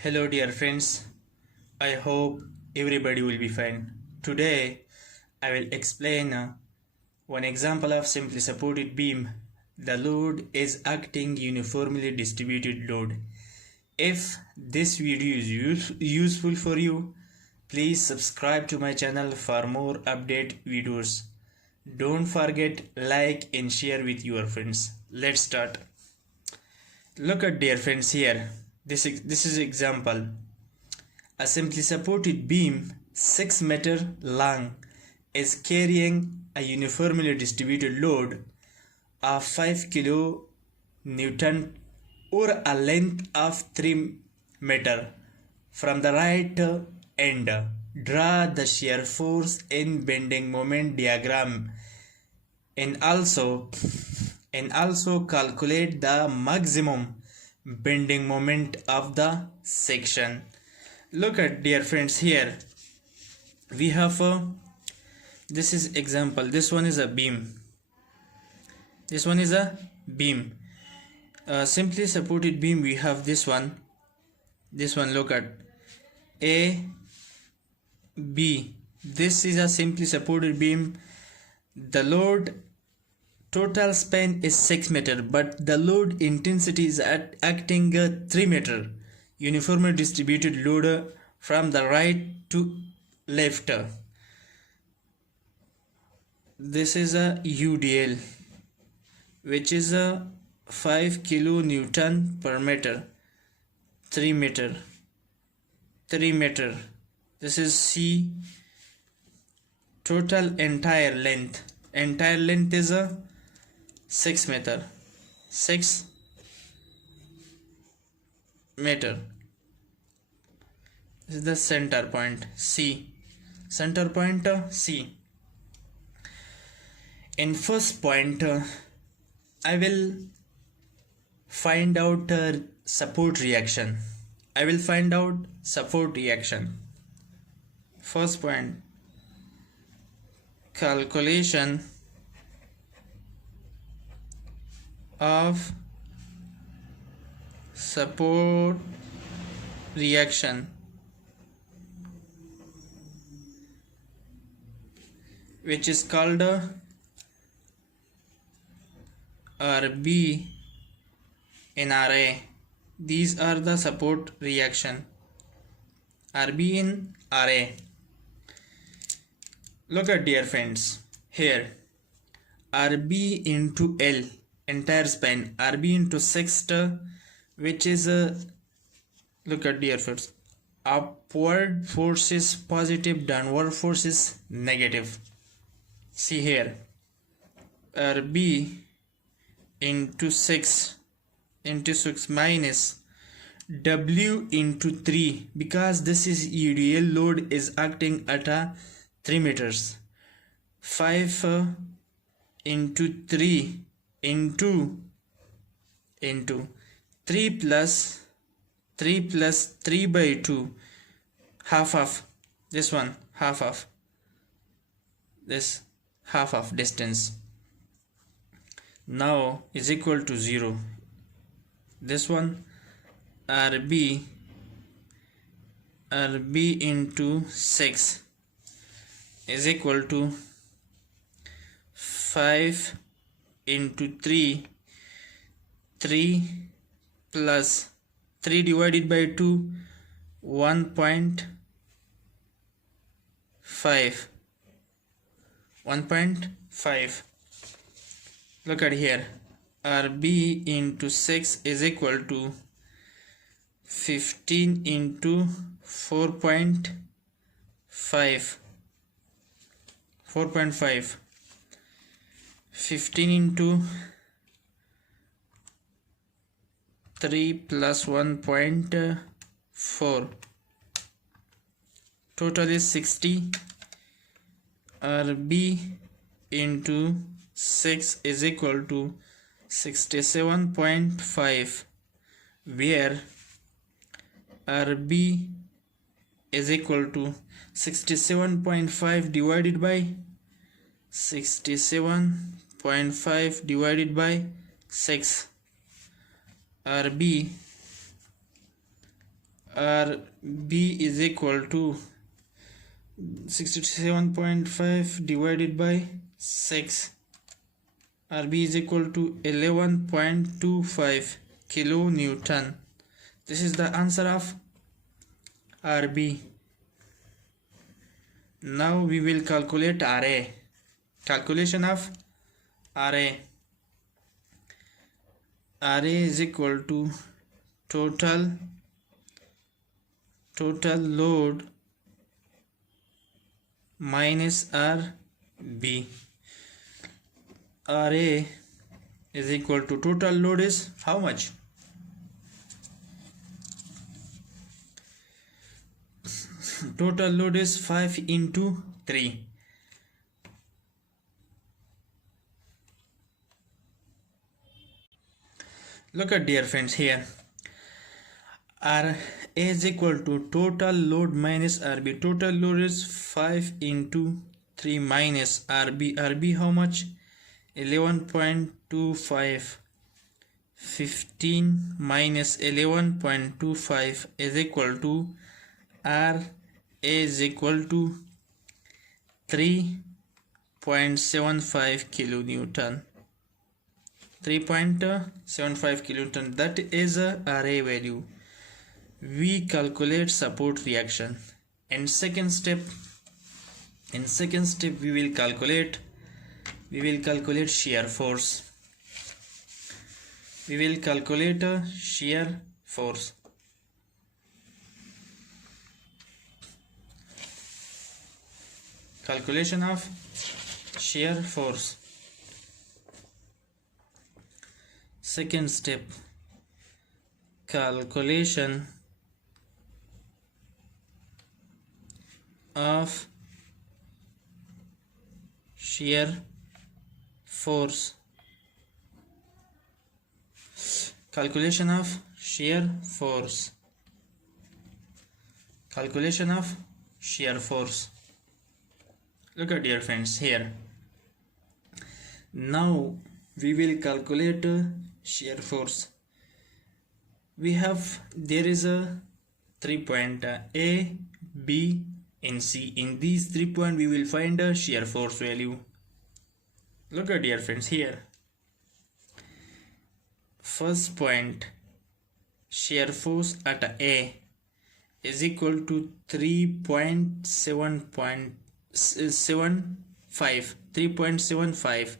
Hello dear friends, I hope everybody will be fine. Today I will explain one example of simply supported beam. The load is acting uniformly distributed load. If this video is useful for you, please subscribe to my channel for more update videos. Don't forget like and share with your friends. Let's start. Look at dear friends here. This is example. A simply supported beam 6 meter long is carrying a uniformly distributed load of 5 kilo Newton or a length of 3 meter from the right end. Draw the shear force in bending moment diagram and also calculate the maximum bending moment of the section. Look at dear friends here we have this is example. This one is a beam, simply supported beam. We have this one, look at A B. This is a simply supported beam. The load total span is 6 meter, but the load intensity is acting 3 meter uniformly distributed load from the right to left. This is a UDL, which is a 5 kilo Newton per meter, 3 meter. This is C. Total entire length is a 6 meter. This is the center point C. In first point, I will find out support reaction. First point, calculation of support reaction, which is called RB in RA. These are the support reaction, RB in RA. Look at dear friends here, RB into L entire span, RB into 6, which is look at dear friends, upward force is positive, downward force is negative. See here, RB into 6 minus W into 3, because this is UDL load is acting at 3 meters. 5 into 3 into 3 plus 3 by 2, half of this one, half of distance now is equal to 0. This one RB into 6 is equal to 5 into 3 plus 3 divided by 2, 1.5. Look at here, RB into 6 is equal to 15 into 4.5. 15 into 3 plus 1.4, total is 60. RB into 6 is equal to 67.5, where RB is equal to 67.5 divided by 6. RB RB is equal to 67.5 divided by 6. RB is equal to 11.25 kilonewton. This is the answer of RB. Now we will calculate RA. Calculation of RA. RA is equal to total load minus RB. RA is equal to total load is how much? Total load is 5 into 3. Look at dear friends here. RA is equal to total load minus RB. Total load is 5 into 3 minus RB. RB how much? 11.25. 15 minus 11.25 is equal to RA is equal to 3.75 kilonewton. 3.75 kilonewton. That is a RA value. We calculate support reaction. In second step we will calculate shear force. We will calculate shear force. Calculation of shear force. Second step, calculation of shear force. Calculation of shear force. Calculation of shear force. Look at dear friends here. Now we will calculate shear force. There is a 3 point A, B and C. In these 3 points we will find a shear force value. Look at dear friends here. First point, shear force at A is equal to 3.75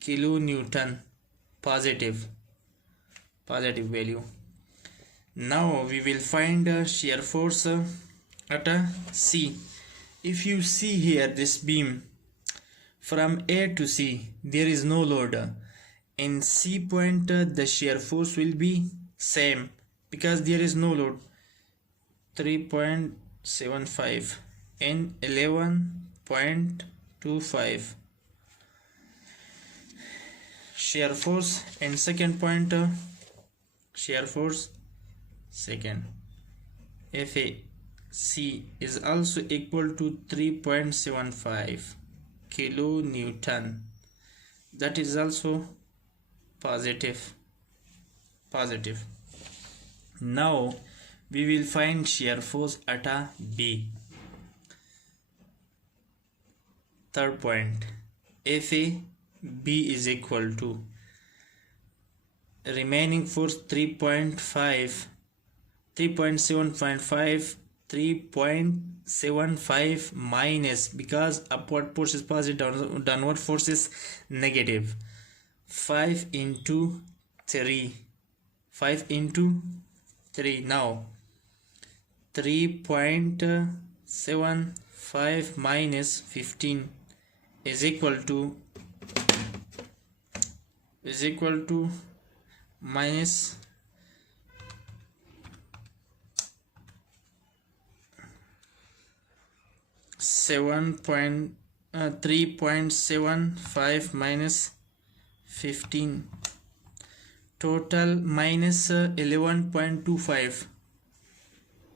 kilonewton, positive value. Now we will find shear force at C. If you see here this beam from A to C, there is no load. In C point the shear force will be same because there is no load. 3.75 and 11.25 shear force. And second point, shear force second FAC is also equal to 3.75 kilonewton. That is also positive. Now we will find shear force at a B. Third point, FAB is equal to remaining force 3.75 minus, because upward force is positive, downward force is negative. 5 into 3. Now 3.75 minus 15 is equal to minus 3.75 minus 15, total minus 11.25.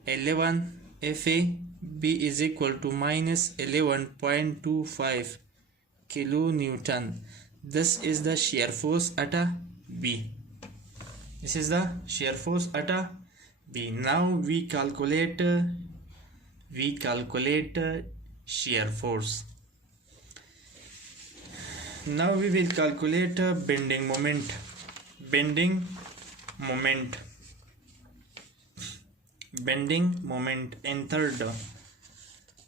11 FAB is equal to minus 11.25 kilonewton. This is the shear force at a B. This is the shear force at a B. Now we calculate shear force. Now we will calculate bending moment. Bending moment and third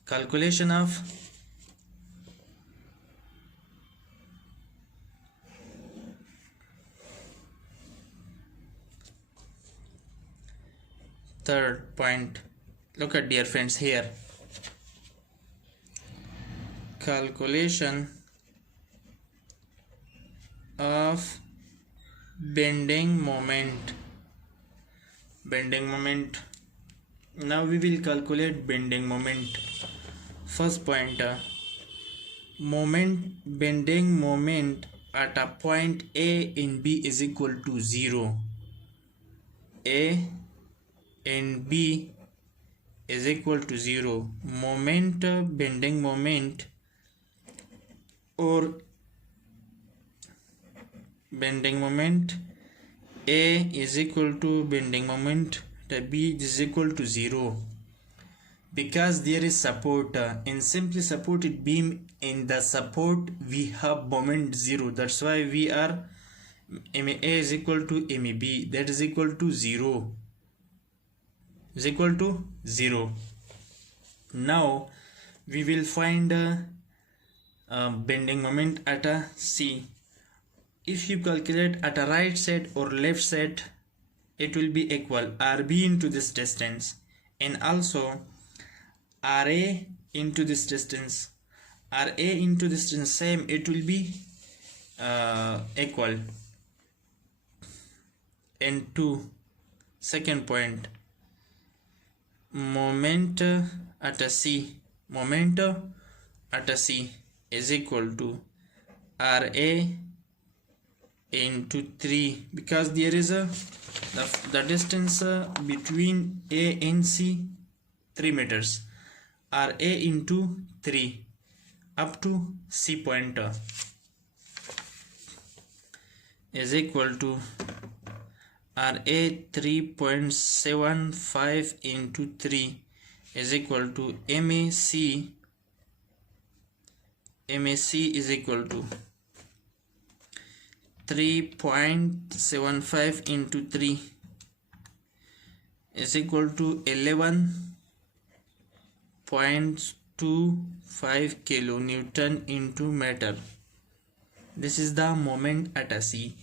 calculation of third point. Look at, dear friends, here calculation of bending moment. Now we will calculate bending moment. First point, bending moment at a point A in B is equal to 0. A and B is equal to 0. Bending moment or bending moment A is equal to bending moment B is equal to 0, because there is support. In simply supported beam, in the support we have moment 0. That's why we are MA is equal to MB, that is equal to 0. Now we will find bending moment at a C. If you calculate at a right side or left side, it will be equal RB into this distance, and also RA into this distance. RA into this distance, same, it will be equal. And two, second point, moment at a C is equal to RA into 3, because there is the distance between A and C 3 meters. RA into 3 up to C point is equal to RA 3.75 into 3 is equal to MAC is equal to 3.75 into 3 is equal to 11.25 kilonewton into meter. This is the moment at a C.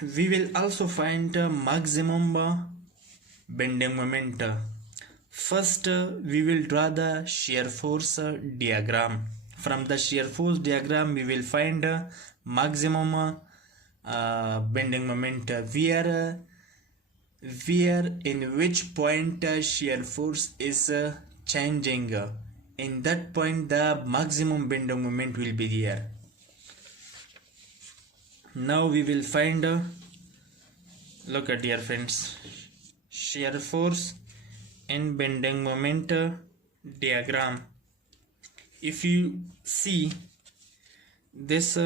We will also find maximum bending moment. First, we will draw the shear force diagram. From the shear force diagram, we will find maximum bending moment, where in which point shear force is changing. In that point, the maximum bending moment will be there. Now we will find, look at, dear friends, shear force and bending moment diagram. If you see this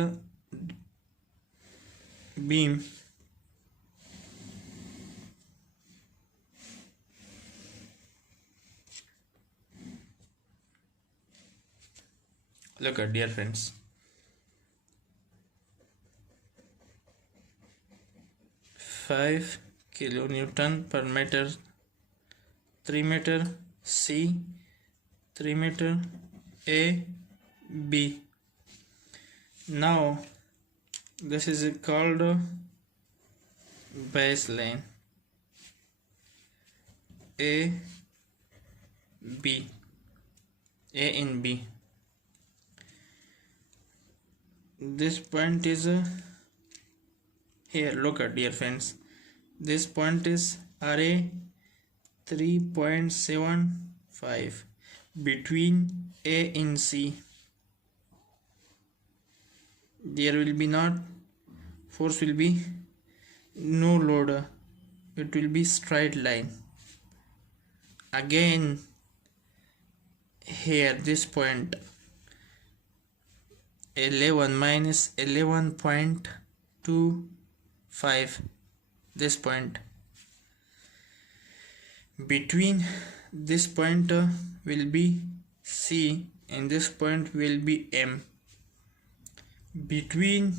beam, look at, dear friends, 5 kilonewton per meter, 3 meter C, 3 meter A, B. Now this is called baseline A, B, A and B. This point is here. Look at, dear friends, this point is RA 3.75 between A and C. There will be not force, will be no load, it will be straight line. Again here, this point 11 minus 11.25, this point Between this point will be C and this point will be M. Between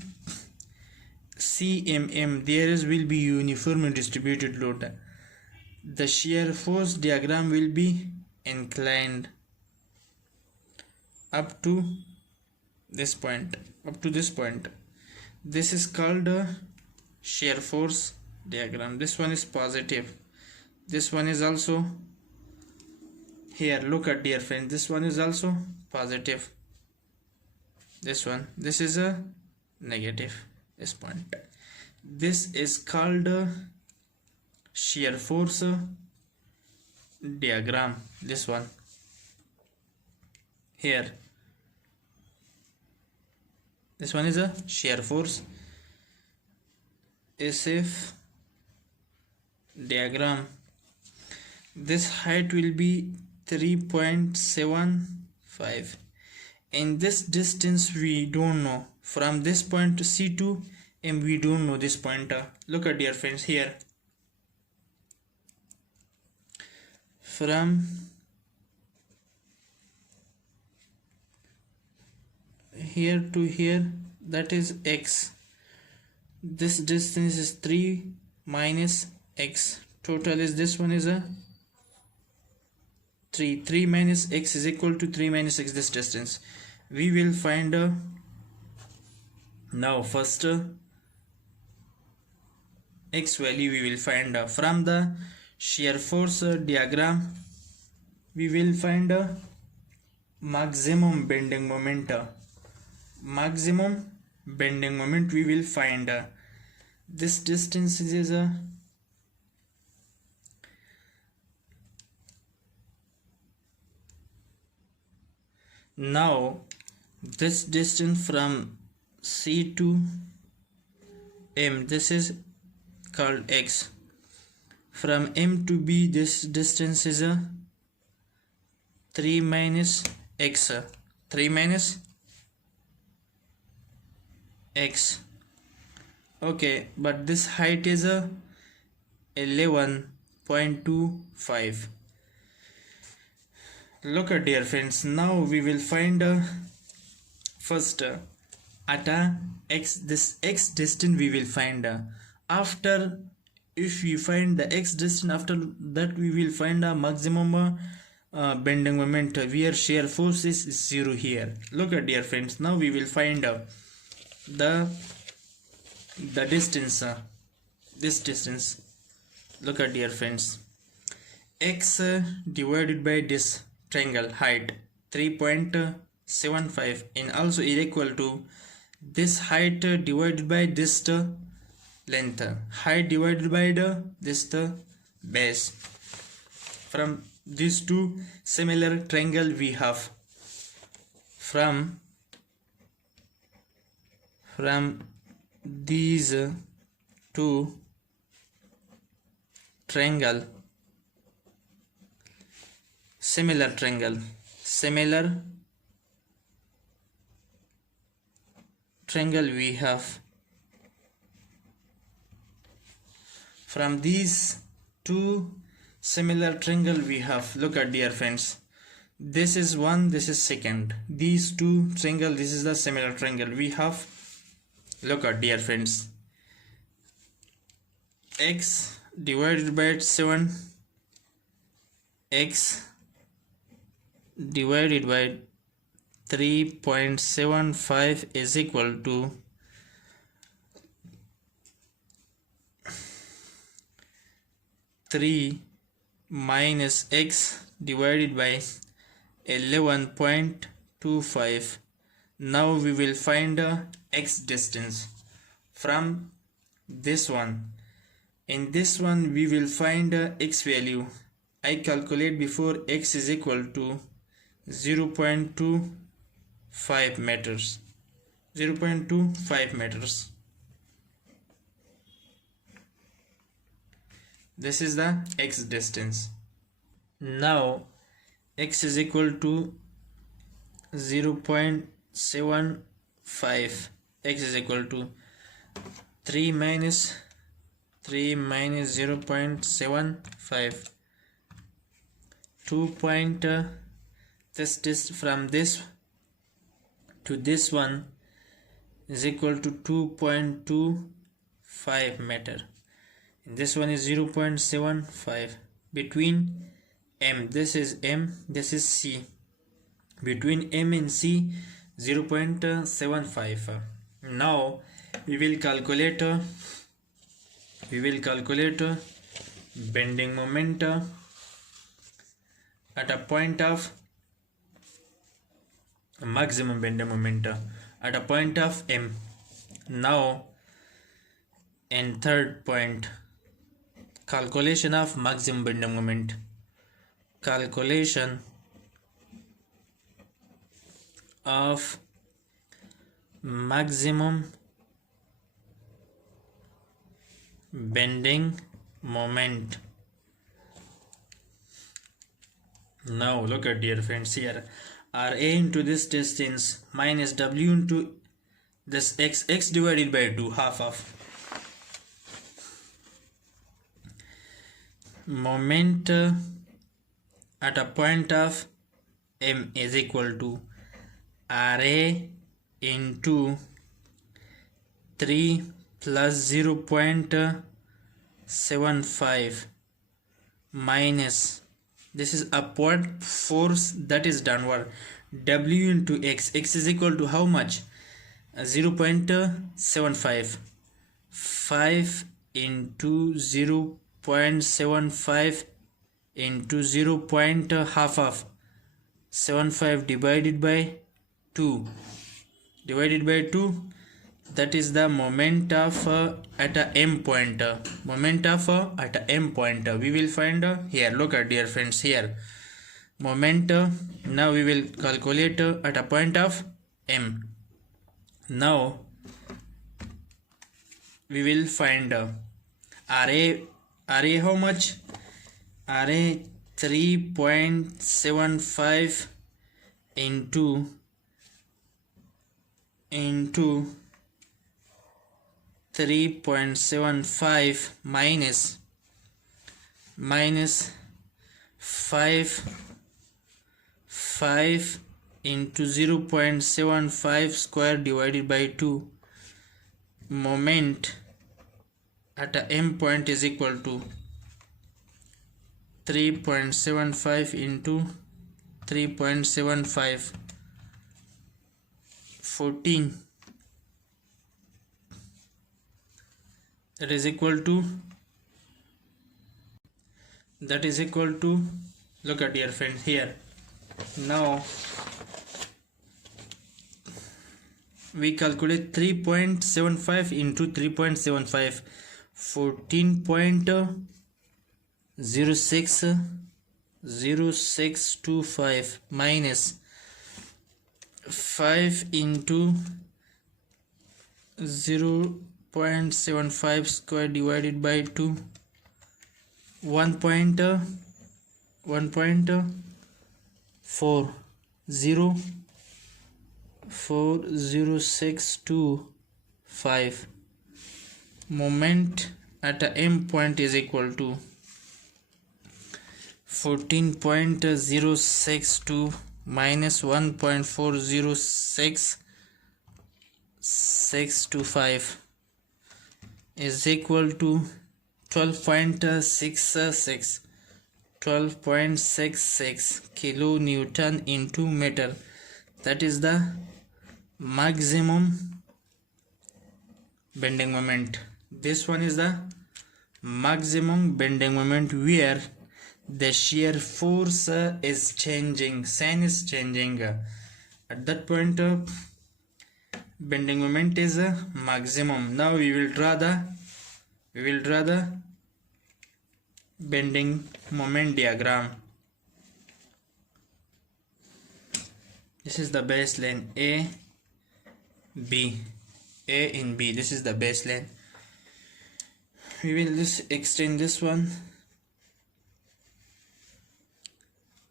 CMM there will be uniformly distributed load. The shear force diagram will be inclined up to this point. This is called a shear force diagram. This one is positive. This one is also here. Look at dear friend. This one is also positive. This is a negative. This point. This is called a shear force diagram. This one here. This one is a shear force SF diagram. This height will be 3.75 and this distance we don't know. From this point to C to M we don't know this pointer. Look at dear friends here. From here to here, that is X. This distance is 3 minus X. Total is this one is a 3. 3 minus X is equal to 3 minus X, this distance. We will find now first X value we will find from the shear force diagram. We will find maximum bending moment. Maximum bending moment we will find. This distance is now this distance from C to M, this is called X. From M to B this distance is 3 minus X. 3 minus X. Okay, but this height is 11.25. Look at dear friends. Now we will find first at X, this X distance we will find. After, if we find the X distance, after that we will find a maximum bending moment where shear force is 0 here. Look at dear friends. Now we will find the distance, this distance. Look at dear friends. X divided by this triangle height 3.75 and also is equal to this height divided by this length, height divided by this base. From these two similar triangle we have, from these two triangle, similar triangle we have. From these two similar triangle we have, look at dear friends, this is one, this is second, these two triangle, this is the similar triangle we have. Look at dear friends, X divided by 7, X divided by 3.75 is equal to 3 minus X divided by 11.25. Now we will find X distance from this one. In this one we will find X value. I calculate before X is equal to 0.25 meters. 0.25 meters. This is the X distance. Now X is equal to 0.75. X is equal to 3 minus 0.75. 2 point this distance from this to this one is equal to 2.25 meter, and this one is 0.75. Between M, this is M, this is C, between M and C 0.75. Now we will calculate bending moment at a point of maximum bending moment at a point of M. Now in third point, calculation of maximum bending moment. Calculation of maximum bending moment. Now look at, dear friends, here RA into this distance minus W into this x divided by 2, half of moment at a point of M is equal to RA into 3 plus 0.75 minus, this is upward force, that is downward, W into x is equal to how much? 0.75. 5 into 0.75 into 0. Half of 75 divided by 2, that is the moment of at a M point. Moment of at a M point we will find here. Look at, dear friends, here moment. Now we will calculate at a point of M. Now we will find RA how much? RA 3.75 into 3.75 minus 5 into 0.75 square divided by 2. Moment at a M point is equal to 3.75 into 3.75, 14. That is equal to, look at, dear friends, here. Now we calculate 3.75 into 3.75, 14.0625 minus 5 into 0.75 square divided by 2, 1.400625. Moment at a M point is equal to 14.062 minus 1.406625 is equal to 12.66 kilonewton into meter. That is the maximum bending moment. This one is the maximum bending moment where the shear force is changing, sign is changing. At that point bending moment is maximum. Now we will draw the bending moment diagram. This is the baseline A and B. This is the baseline. We will just extend this one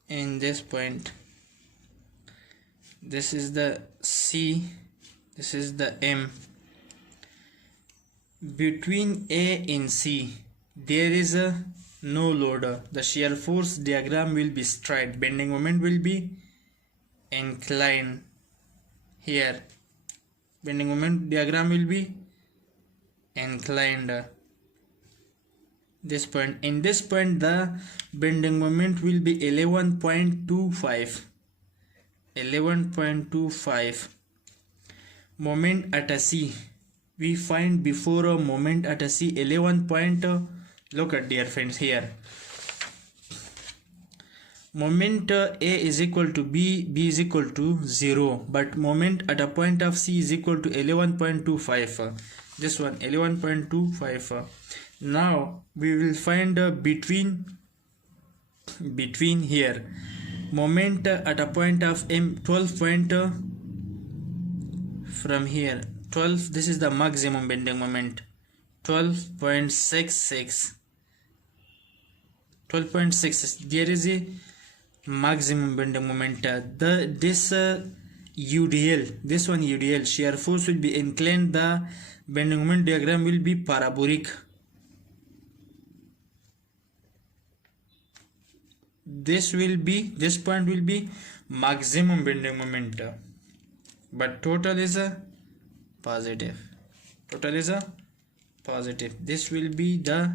in this point. This is the C, this is the M. Between A and C there is a no load, the shear force diagram will be straight, bending moment will be inclined. Here bending moment diagram will be inclined. This point, in this point the bending moment will be 11.25. Moment at a C, we find before a moment at a C 11 point. Look at dear friends here, moment A is equal to B, B is equal to 0, but moment at a point of C is equal to 11.25. This one 11.25. Now we will find between here moment at a point of M 12 point. From here 12, this is the maximum bending moment, 12.66. There is a maximum bending moment. This UDL, this one UDL, shear force will be inclined, the bending moment diagram will be parabolic. This point will be maximum bending moment, but total is a positive. This will be the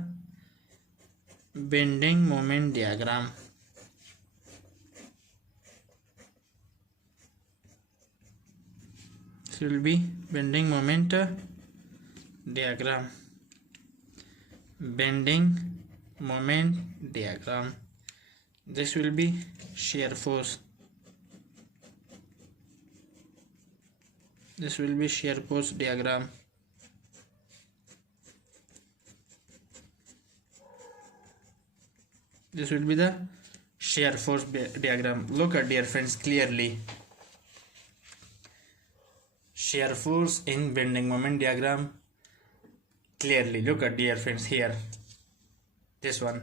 bending moment diagram. This will be bending moment diagram. This will be shear force. This will be shear force diagram. This will be the shear force diagram. Look at dear friends clearly. Shear force in bending moment diagram clearly. Look at dear friends here. This one.